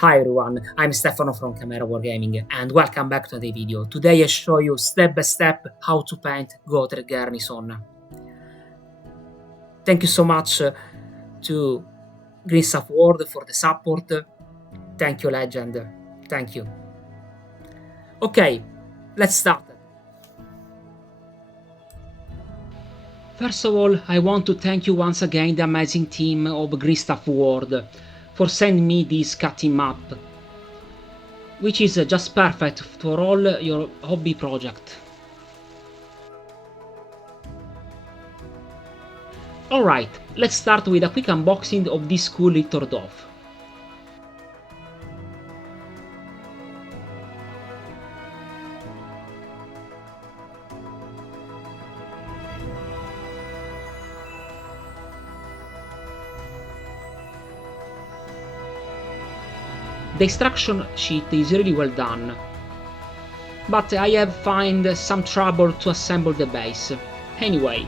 Hi everyone, I'm Stefano from Chimera Wargaming and welcome back to the video. Today I show you step by step how to paint Gotrek Gurnisson. Thank you so much to Greenstuff World for the support. Thank you legend, thank you. Okay, let's start. First of all, I want to thank you once again the amazing team of Greenstuff World for sending me this cutting map, which is just perfect for all your hobby project. Alright, let's start with a quick unboxing of this cool little dove. The instruction sheet is really well done, but I have found some trouble to assemble the base. Anyway,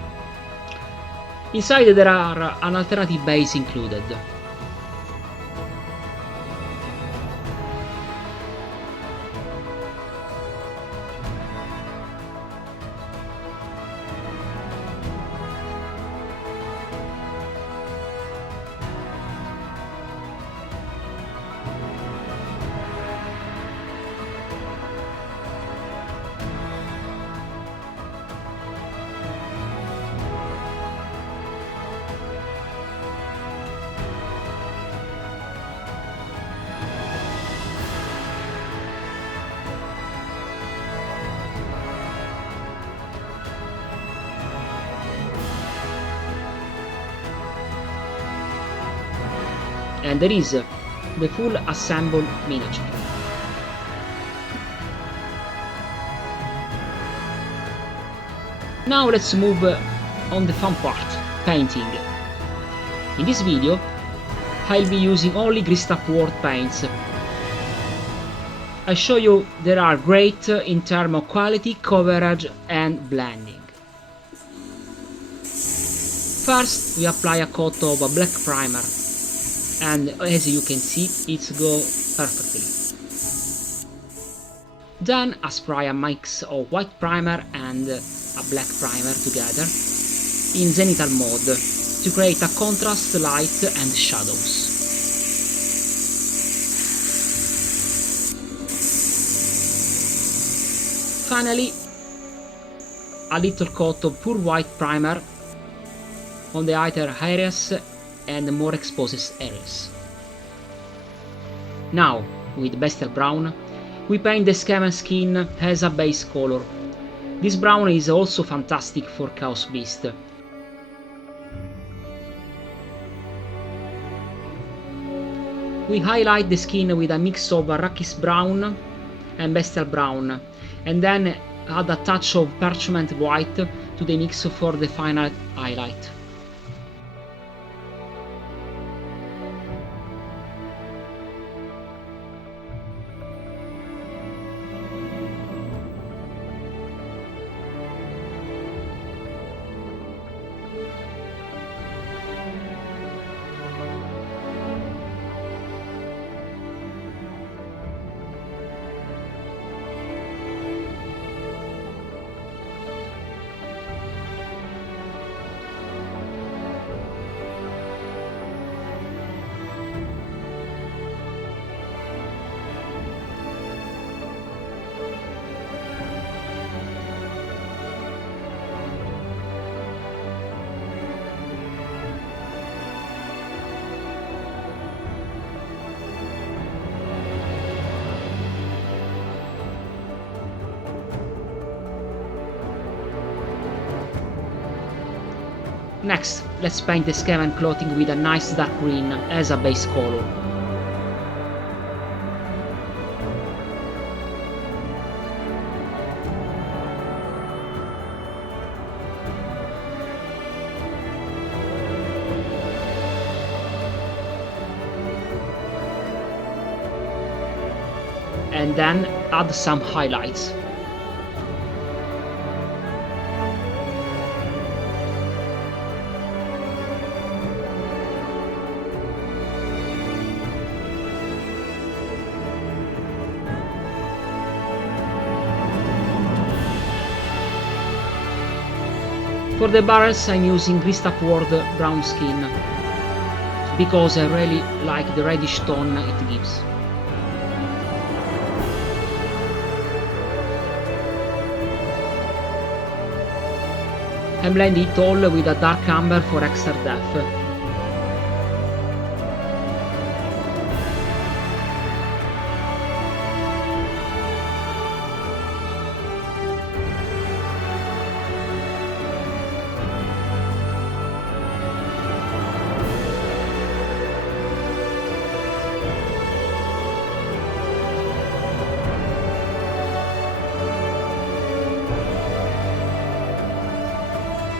inside there are an alternative base included. And there is the full assembled miniature. Now let's move on the fun part, painting. In this video I'll be using only Greenstuff World paints. I show you they are great in terms of quality, coverage and blending. First we apply a coat of a black primer, and as you can see it goes perfectly. Then I spray a mix of white primer and a black primer together in zenithal mode to create a contrast light and shadows. Finally, a little coat of pure white primer on the outer areas and the more exposed areas. Now, with Bestial Brown, we paint the Skaven skin as a base color. This brown is also fantastic for Chaos Beast. We highlight the skin with a mix of Arrakis Brown and Bestial Brown, and then add a touch of Parchment White to the mix for the final highlight. Next, let's paint the Skaven clothing with a nice dark green as a base color. And then add some highlights. For the barrels I'm using Gristaf Ward brown skin, because I really like the reddish tone it gives. I blend it all with a dark amber for extra depth.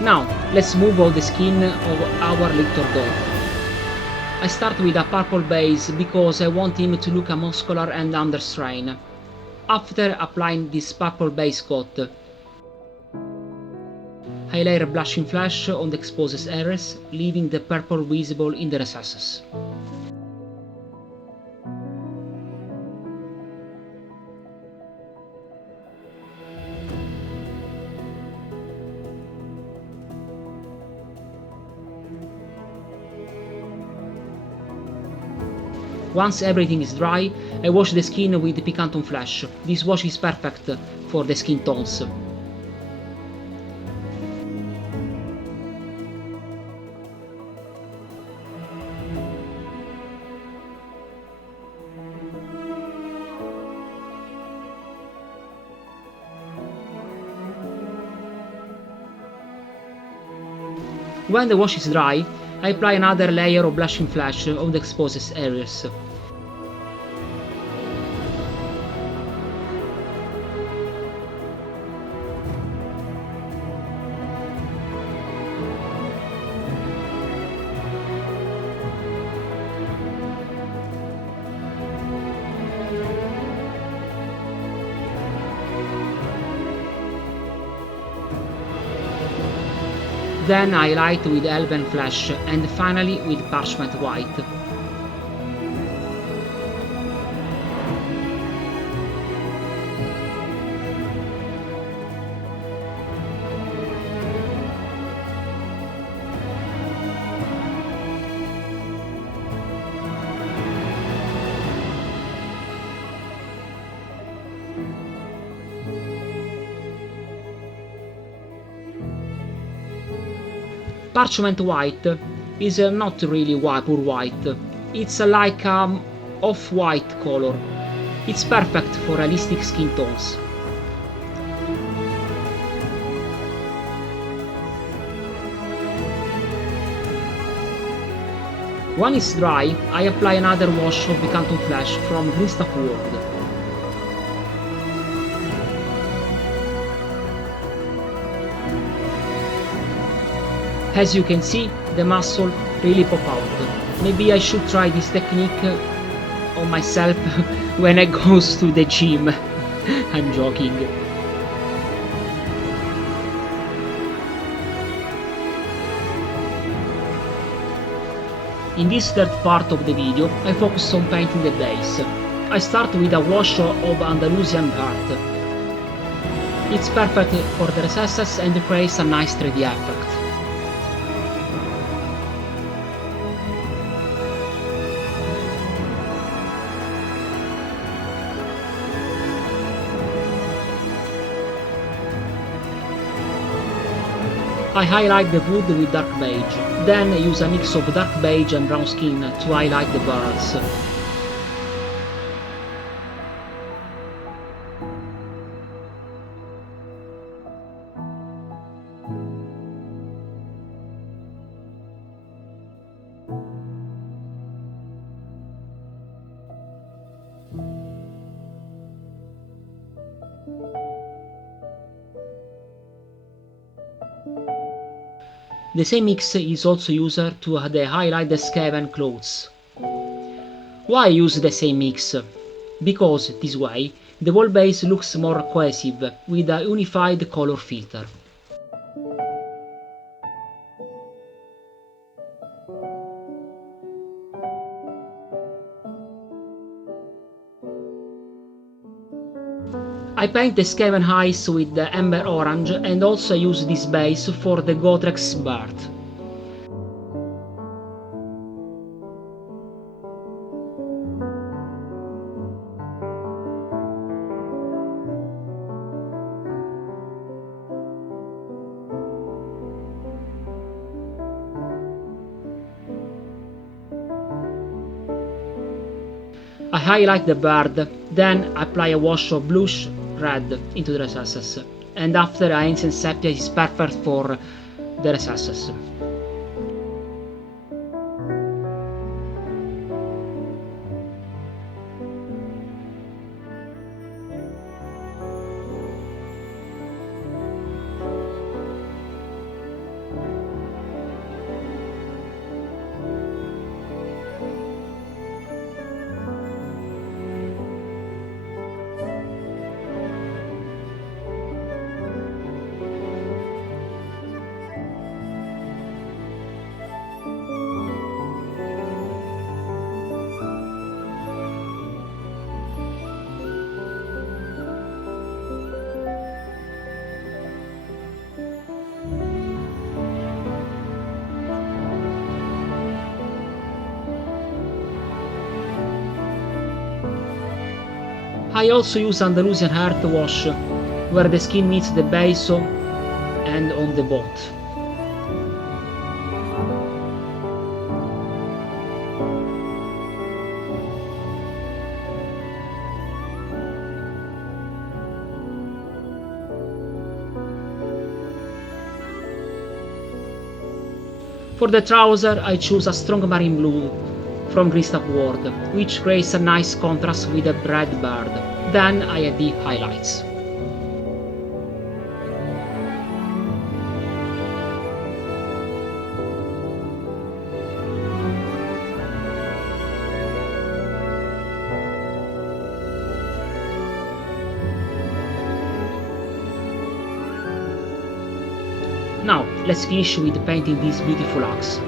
Now, let's move all the skin of our little dwarf. I start with a purple base because I want him to look muscular and under strain. After applying this purple base coat, I layer blushing flesh on the exposed areas, leaving the purple visible in the recesses. Once everything is dry, I wash the skin with Picanton Flash. This wash is perfect for the skin tones. When the wash is dry, I apply another layer of blushing flash on the exposed areas. Then I highlight with Elven Flash and finally with Parchment White. Parchment White is not really pure white, it's like off-white color. It's perfect for realistic skin tones. When it's dry, I apply another wash of Picanton Flash from Gristaf Ward. As you can see, the muscle really pop out. Maybe I should try this technique on myself when I goes to the gym. I'm joking. In this third part of the video, I focus on painting the base. I start with a wash of Andalusian earth. It's perfect for the recesses and creates a nice 3D effect. I highlight the wood with dark beige, then use a mix of dark beige and brown skin to highlight the barrels. The same mix is also used to highlight the Skaven clothes. Why use the same mix? Because this way the wall base looks more cohesive with a unified color filter. I paint the Skaven eyes with the Ember Orange and also use this base for the Gotrek's bird. I highlight the bird, then apply a wash of bluish red into the recesses, and after a ancient sepia is perfect for the recesses. I also use Andalusian earth wash, where the skin meets the base and on the boat. For the trouser I choose a strong marine blue from Greenstuff World, which creates a nice contrast with the red bird. Then I add the highlights. Now, let's finish with painting this beautiful axe.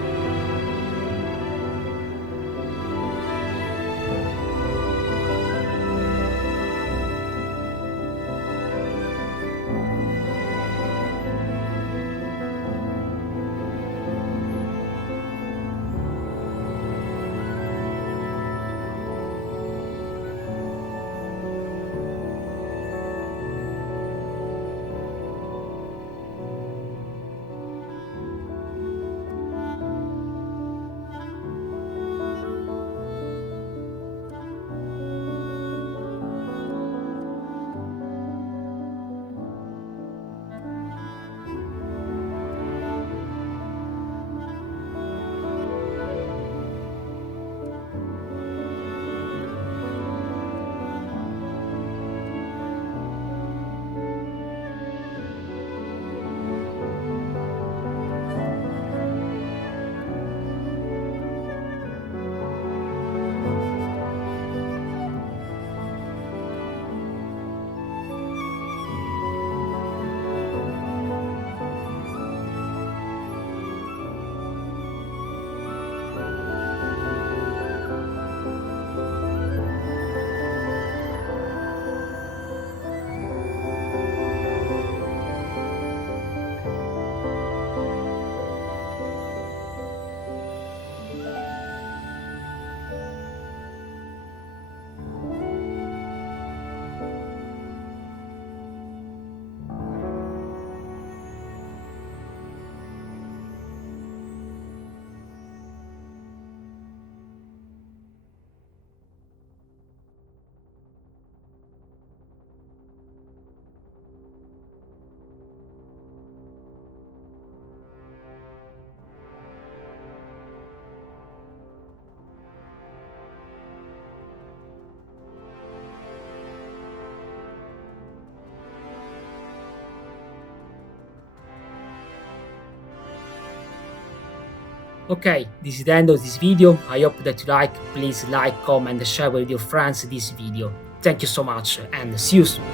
Okay, this is the end of this video. I hope that you like. Please like, comment, and share with your friends this video. Thank you so much and see you soon.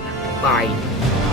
Bye.